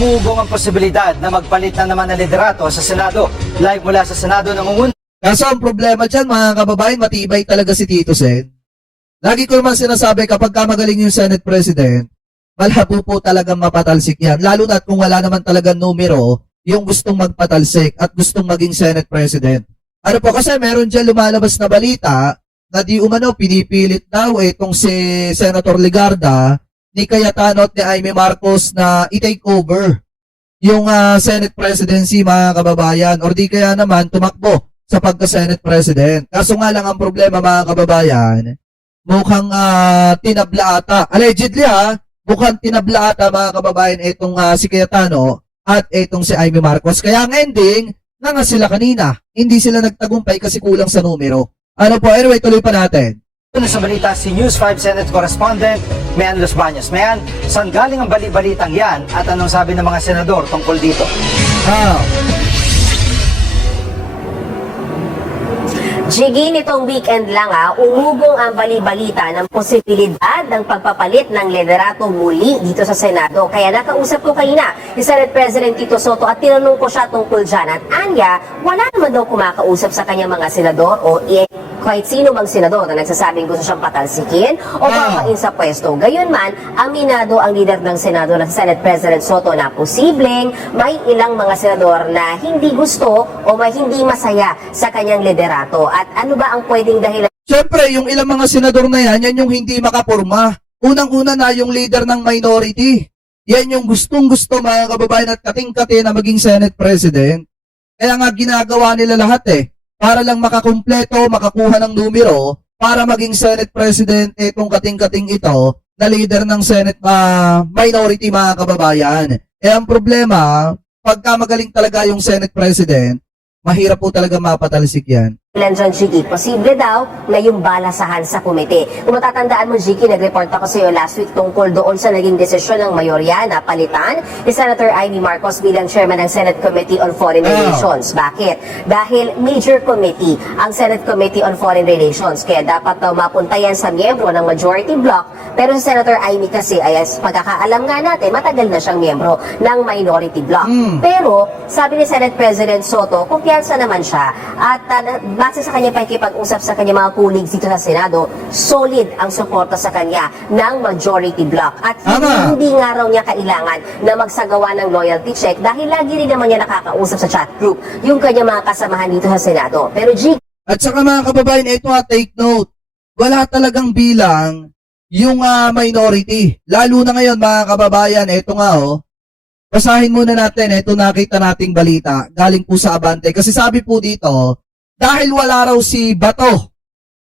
umubong ang posibilidad na magpalit na naman ng liderato sa Senado. Live mula sa Senado nangungun. Kaso ang problema dyan, mga kababayan, matibay talaga si Tito Sen. Lagi ko naman sinasabi, kapag magaling yung Senate President, malabo po talagang mapatalsik yan. Lalo na kung wala naman talagang numero, yung gustong magpatalsik at gustong maging Senate President. Ano po, kasi meron dyan lumalabas na balita na di umano pinipilit daw itong si Senator Legarda ni Cayetano at ni Amy Marcos na i-take over yung Senate presidency, mga kababayan, or di kaya naman tumakbo sa pagka-Senate President. Kaso nga lang ang problema, mga kababayan, mukhang tinabla ata. Allegedly mukhang tinabla ata, mga kababayan, itong si Cayetano at itong si Amy Marcos. Kaya ang ending, nga sila kanina. Hindi sila nagtagumpay kasi kulang sa numero. Ano po, anyway, tuloy pa natin. Sa balita, si News 5 Senate Correspondent Mayan Los Baños. Mayan, saan galing ang bali-balitang yan at anong sabi ng mga senador tungkol dito? Jiggy, nitong weekend lang umugong ang bali-balita ng posibilidad ng pagpapalit ng liderato muli dito sa Senado. Kaya nakausap ko kanina si Senate President Tito Soto at tinanong ko siya tungkol dyan. At anya, wala naman daw kumakausap sa kanyang mga senador o kahit sino bang senador na nagsasabing gusto siyang patalsikin o papain sa pwesto. Gayunman, aminado ang leader ng Senado na si Senate President Soto na posibleng may ilang mga senador na hindi gusto o may hindi masaya sa kanyang liderato. At ano ba ang pwedeng dahilan? Siyempre, yung ilang mga senador na yan yung hindi makapurma. Unang-una na yung leader ng minority. Yan yung gustong-gusto, mga kababayan, at kating-kati na maging Senate President. Kaya nga ginagawa nila lahat para lang makakumpleto, makakuha ng numero, para maging Senate President itong kating-kating ito na leader ng Senate minority, mga kababayan. Ang problema, pagka magaling talaga yung Senate President, mahirap po talaga mapatalsik yan. Ilan dyan, Jiggy? Posible daw na yung balasahan sa komite. Kung matatandaan mo, Jiggy, nag-report ako sa iyo last week tungkol doon sa naging desisyon ng mayorya na palitan ni Senator Amy Marcos bilang chairman ng Senate Committee on Foreign Relations. Bakit? Dahil major committee ang Senate Committee on Foreign Relations. Kaya dapat daw mapunta yan sa miyembro ng majority bloc. Pero si Senator Amy kasi, ay pagkakaalam nga natin, matagal na siyang miyembro ng minority bloc. Pero, sabi ni Senate President Soto, kumpiyansa naman siya at base sa kanya pakikipag-usap sa kanya mga colleagues dito sa Senado, solid ang suporta sa kanya ng majority bloc. At hindi nga raw niya kailangan na magsagawa ng loyalty check dahil lagi rin naman niya nakakausap sa chat group yung kanya mga kasamahan dito sa Senado. Pero at saka, mga kababayan, ito take note, wala talagang bilang yung minority. Lalo na ngayon, mga kababayan, ito nga basahin muna natin, ito nakita nating balita, galing po sa Abante. Kasi sabi po dito, dahil wala raw si Bato,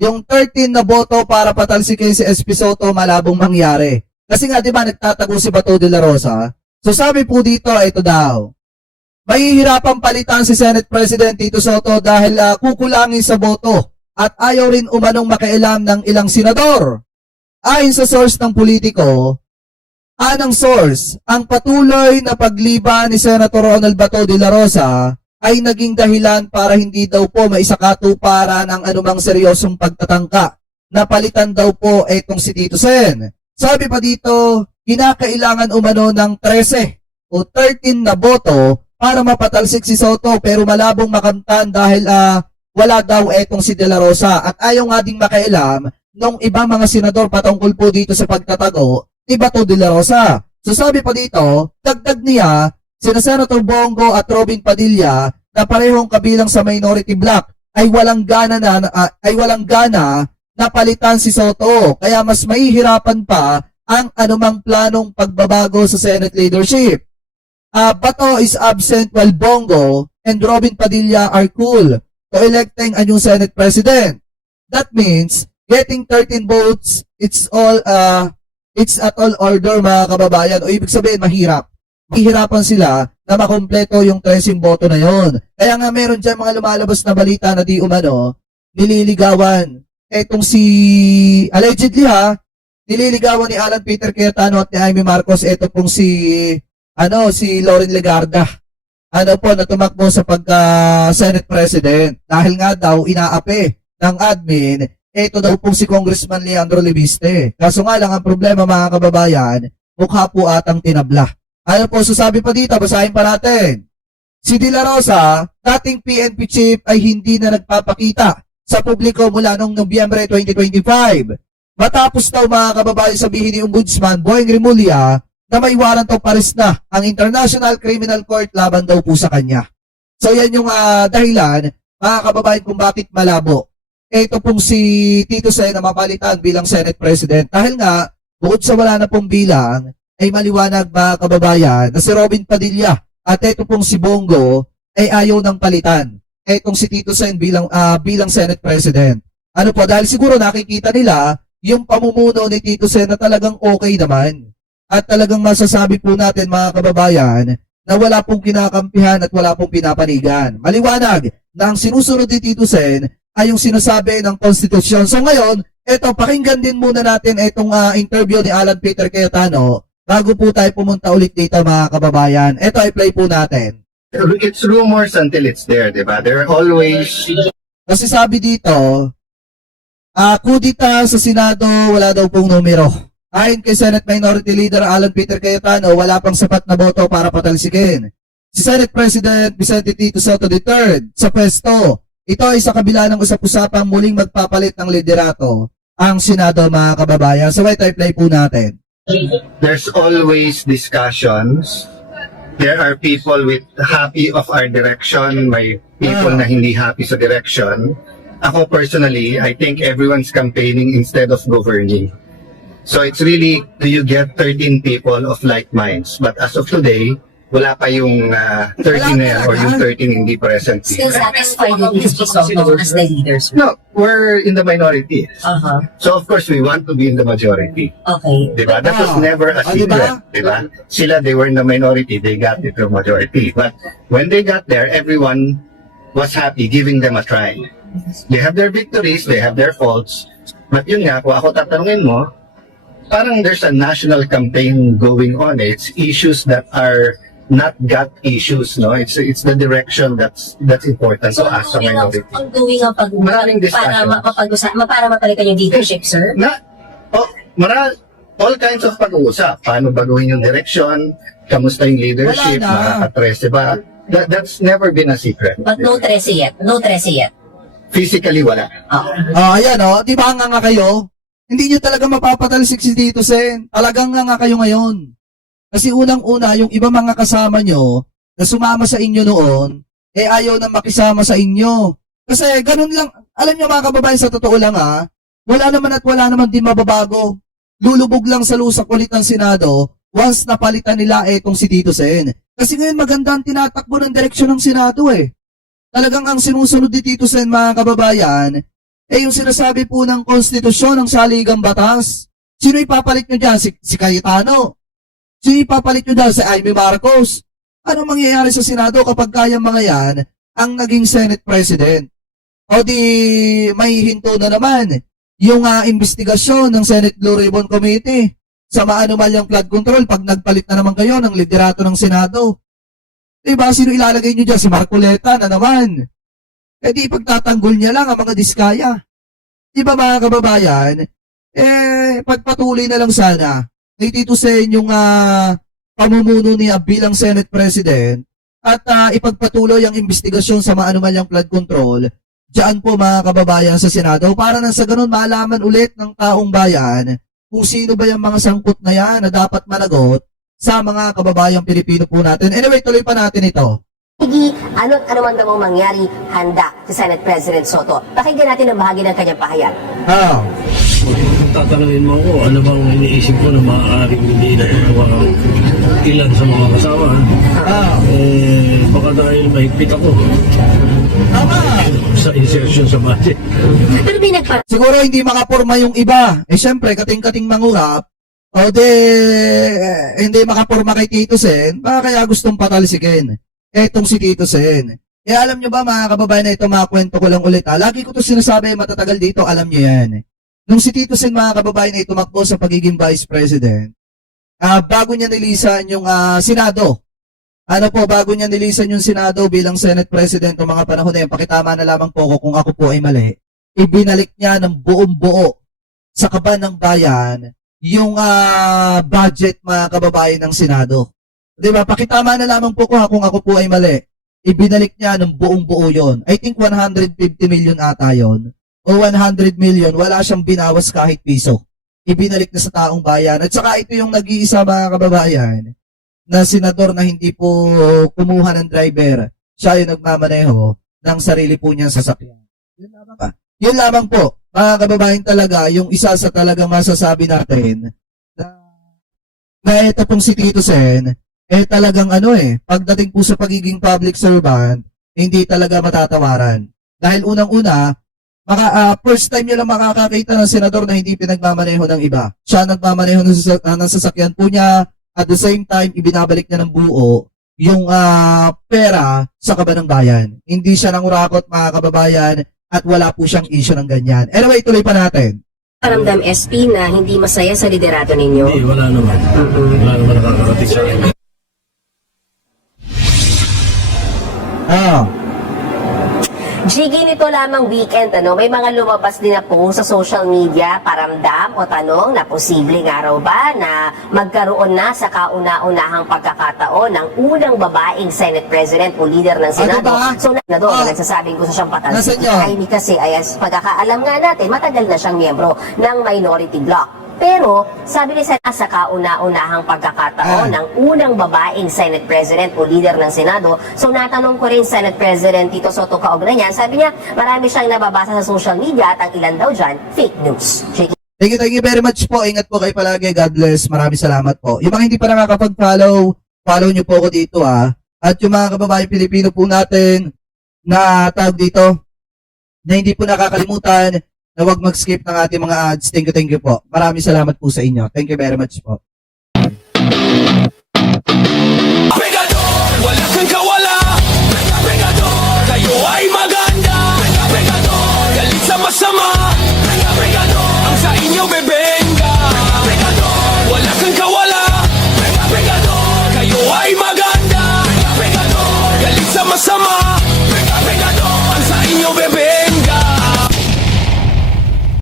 yung 13 na boto para patalsikin si SP Soto, malabong mangyari. Kasi nga, di ba, nagtatago si Bato de la Rosa? So sabi po dito, ito daw, mahihirapang palitan si Senate President Tito Soto dahil kukulangin sa boto at ayaw rin umanong makialam ng ilang senador. Ayon sa source ng politiko, anang source, ang patuloy na pagliba ni Senator Ronald Bato de la Rosa ay naging dahilan para hindi daw po maisakatuparan ang anumang seryosong pagtatangka. Napalitan daw po itong si Tito Sen. Sabi pa dito, kinakailangan umano ng 13 o 13 na boto para mapatalsik si Soto pero malabong makamtan dahil wala daw itong si De La Rosa at ayaw nga ding makialam nung ibang mga senador patungkol po dito sa pagtatago ni Bato de la Rosa. So sabi pa dito, dagdag niya, sina Senator Bongo at Robin Padilla na parehong kabilang sa minority bloc ay walang gana na palitan si Soto. Kaya mas mahihirapan pa ang anumang planong pagbabago sa Senate leadership. Bato is absent while Bongo and Robin Padilla are cool to electing a new Senate President. That means getting 13 votes, it's at all order, mga kababayan. O ibig sabihin, mahirap. Hihirapan sila na makompleto yung 13 boto na yon. Kaya nga meron dyan mga lumalabas na balita na di umano, nililigawan. Etong allegedly nililigawan ni Alan Peter Cayetano at ni Amy Marcos, eto pong si Loren Legarda. Na tumakbo sa pagka-Senate President. Dahil nga daw, inaapi ng admin, eto daw pong si Congressman Leandro Lebiste. Kaso nga lang, ang problema, mga kababayan, mukha po atang tinabla. Ano po sasabi pa dito? Basahin pa natin. Si De La Rosa, dating PNP chief ay hindi na nagpapakita sa publiko mula noong Nobyembre 2025. Matapos daw mga kababayan sabihin ni Ombudsman Boyeng Rimulya na may warrant of arrest na ang International Criminal Court laban daw po sa kanya. So yan yung dahilan mga kababayan kung bakit malabo. Ito pong si Tito Sen na mapalitan bilang Senate President. Dahil nga, bukod sa wala na pong bilang, ay maliwanag mga kababayan na si Robin Padilla at ito pong si Bongo ay ayaw ng palitan. Itong si Tito Sen bilang Senate President. Ano po, dahil siguro nakikita nila yung pamumuno ni Tito Sen na talagang okay naman. At talagang masasabi po natin mga kababayan na wala pong kinakampihan at wala pong pinapanigan. Maliwanag na ang sinusunod ni Tito Sen ay yung sinasabi ng konstitusyon. So ngayon, eto, pakinggan din muna natin itong interview ni Alan Peter Cayetano bago po tayo pumunta ulit dito mga kababayan. Eto, i-play po natin. It's rumors until it's there, di ba? There are always... Kasi sabi dito, kudita sa Senado, wala daw pong numero. Ayon kay Senate Minority Leader Alan Peter Cayetano, wala pang sapat na boto para patalsikin si Senate President Vicente Tito Soto III sa pwesto. Ito ay sa kabila ng usap-usapang muling magpapalit ng liderato ang Senado mga kababayan. So ito i-play po natin. There's always discussions. There are people with happy of our direction, may people na hindi happy sa direction. Ako personally, I think everyone's campaigning instead of governing. So it's really, do you get 13 people of like minds? But as of today, wala pa yung 13 na yan or yung 13 hindi present. Still satisfied with Ms. Soto as the leaders. No, we're in the minority. So of course, we want to be in the majority. Okay. Diba? That was never a diba? secret. Diba? Sila, they were in the minority. They got it to majority. But when they got there, everyone was happy giving them a try. They have their victories, they have their faults. But yun nga, kung ako tatanungin mo, parang there's a national campaign going on. It's issues that are not gut issues, no? It's the direction that's important to us sa minority. Ongoing ang Maraming discussion. para mapalitan yung leadership, sir? All kinds of pag-uusap. Paano baguhin yung direction? Kamusta yung leadership? Wala na. Makakatrese ba? That's never been a secret. But no 13 yet. No 13 yet. Physically, wala. Ayan di ba nga kayo? Hindi nyo talaga mapapatalsik si Tito Sen. Talagang nga kayo ngayon. Kasi unang-una, yung iba mga kasama nyo na sumama sa inyo noon, ayaw na makisama sa inyo. Kasi ganun lang, alam nyo mga kababayan, sa totoo lang wala naman din mababago. Lulubog lang sa lusak ulit ng Senado once napalitan nila itong si Tito Sen. Kasi ngayon maganda ang tinatakbo ng direksyon ng Senado Talagang ang sinusunod ni Tito Sen mga kababayan, yung sinasabi po ng konstitusyon ng saligang batas. Sino ipapalit nyo dyan? Si Cayetano. Sino ipapalit nyo dyan? Si Amy Marcos. Ano mangyayari sa Senado kapag kaya mga yan ang naging Senate President? O di may hinto na naman yung investigasyon ng Senate Blue Ribbon Committee sa maanumalyang flood control pag nagpalit na naman kayo ng liderato ng Senado. Diba? Sino ilalagay nyo dyan? Si Marcoleta na naman. Di pagtatanggol niya lang ang mga diskaya. Diba mga kababayan? Pagpatuloy na lang sana ni Tito Sen yung pamumuno niya bilang Senate President at ipagpatuloy ang investigasyon sa maanumalyang flood control diyan po mga kababayan sa Senado para nang sa ganun malaman ulit ng taong bayan kung sino ba yung mga sangkot na yan na dapat managot sa mga kababayang Pilipino po natin. Anyway, tuloy pa natin ito. Sige, ano man daw ang mangyari, handa si Senate President Soto. Pakinggan natin ang bahagi ng kanyang pahayag. Tatanungin mo ako, ano bang iniisip ko na maaaring hindi na pagawa ang ilan sa mga kasama. Baka dahil mahigpit ako sa insertion sa budget. Pero may nagpa... Siguro hindi makaporma yung iba. Siyempre, kating-kating mangurap, hindi makaporma kay Tito Sen, baka kaya gustong patalsikin etong si Tito Sen. Alam nyo ba mga kababayan na ito, makakwento ko lang ulit. Lagi ko to sinasabi, matatagal dito, alam nyo yan. Nung si Tito Sen mga kababayan ay tumakbo sa pagiging Vice President, bago niya nilisan yung Senado, bago niya nilisan yung Senado bilang Senate President ng mga panahon na yan, pakitama na lamang po ako kung ako po ay mali, ibinalik niya ng buong buo sa kaban ng bayan yung budget mga kababayan ng Senado. Di ba? Pakitama na lamang po ko kung ako po ay mali. Ibinalik niya ng buong buo yon. I think 150 million ata yon. O 100 million, wala siyang binawas kahit piso. Ibinalik na sa taong bayan. At saka ito yung nag-iisa mga kababayan na senador na hindi po kumuha ng driver. Siya yung nagmamaneho ng sarili po niyang sasakyan. Yun lamang pa. Yun lamang po, mga kababayan talaga, yung isa sa talagang masasabi natin na ito pong si Tito Sen, talagang pagdating po sa pagiging public servant, hindi talaga matatawaran. Dahil unang-una, first time nyo lang makakakita ng senador na hindi pinagmamaneho ng iba. Siya nagmamaneho ng sasakyan po niya, at the same time, ibinabalik niya ng buo yung pera sa kabanang bayan. Hindi siya nangurakot mga kababayan at wala po siyang issue ng ganyan. Anyway, tuloy pa natin. Paramdam SP na hindi masaya sa liderato ninyo? Hindi, wala naman. Wala naman nakakarating sa akin. Jiggy, nito lamang weekend, may mga lumabas din na post sa social media, paramdam o tanong na posibleng araw ba na magkaroon na sa kauna-unahang pagkakataon ng unang babaeng Senate President o leader ng Senado. ba? So, nagsasabing gusto siyang patalsik. Nasaan yun? Ay, kasi, pagkakaalam nga natin, matagal na siyang miyembro ng minority bloc. Pero, sabi ni Sen, sa kauna-unahang pagkakataon ng unang babaeng Senate President o leader ng Senado. So, natanong ko rin Senate President Tito Soto kaugnay niyan. Sabi niya, marami siyang nababasa sa social media at ang ilan daw dyan, fake news. Thank you very much po. Ingat po kayo palagi. God bless. Maraming salamat po. Yung mga hindi pa nakakapag-follow, follow nyo po ako dito At yung mga kababayan Pilipino po natin na tawag dito, na hindi po nakakalimutan na huwag mag-skip ng ating mga ads. Thank you po. Maraming salamat po sa inyo. Thank you very much po.